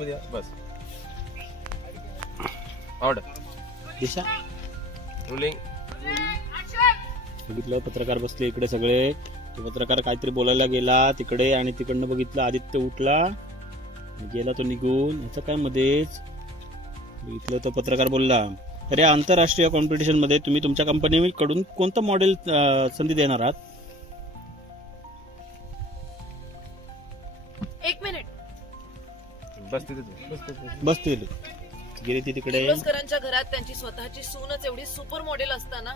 मध्ये बस. ऑर्डर दिशा रोलिंग. बघितलं पत्रकार बसले इकडे सगळे. पत्रकार काहीतरी बोलायला गेला तिकडे आणि तिकडनं बघितलं आदित्य उठला गेला तो निघून. याचं काय मध्येच बघितलं तो पत्रकार बोलला, अरे आंतरराष्ट्रीय कॉम्पिटिशन मध्ये तुम्ही तुमच्या कंपनीकडून कोणतं मॉडेल संधी देणार आहात? एक मिनिट. बस तिथे बस तिथे गेली ती तिकडे. किर्लोस्करांच्या घरात त्यांची स्वतःची सूनच एवढी सुपर मॉडेल असताना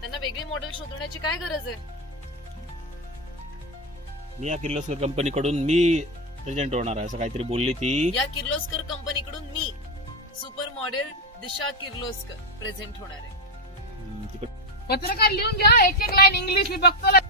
त्यांना वेगळी मॉडेल शोधण्याची काय गरज आहे? मी या किर्लोस्कर कंपनीकडून मी प्रेझेंट होणार आहे असं काहीतरी बोलली ती. या किर्लोस्कर कंपनीकडून मी सुपर मॉडेल दिशा किर्लोस्कर प्रेझेंट होणार आहे. पत्रकार लिहून घ्या एक एक लाईन इंग्लिश मी बघतो.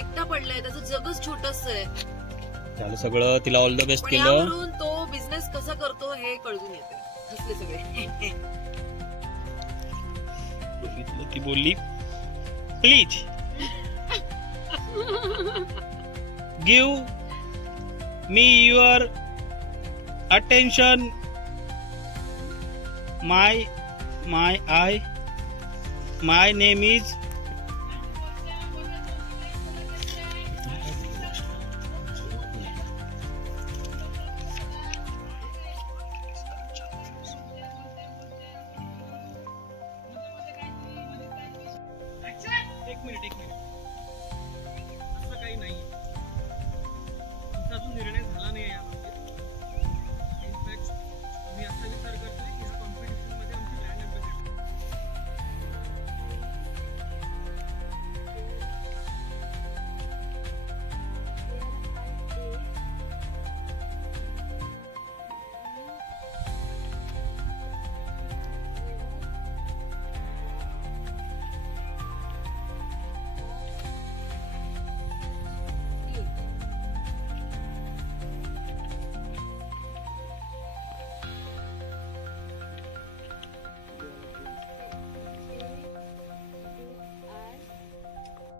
एकटा पडलाय, त्याचं जगच छोटस आहे. झालं सगळं. तिला ऑल द बेस्ट केलं. यावरून तो बिझनेस कसा करतो हे कळून येते. हसले सगळे. ती बोलली, please give me your attention. My name is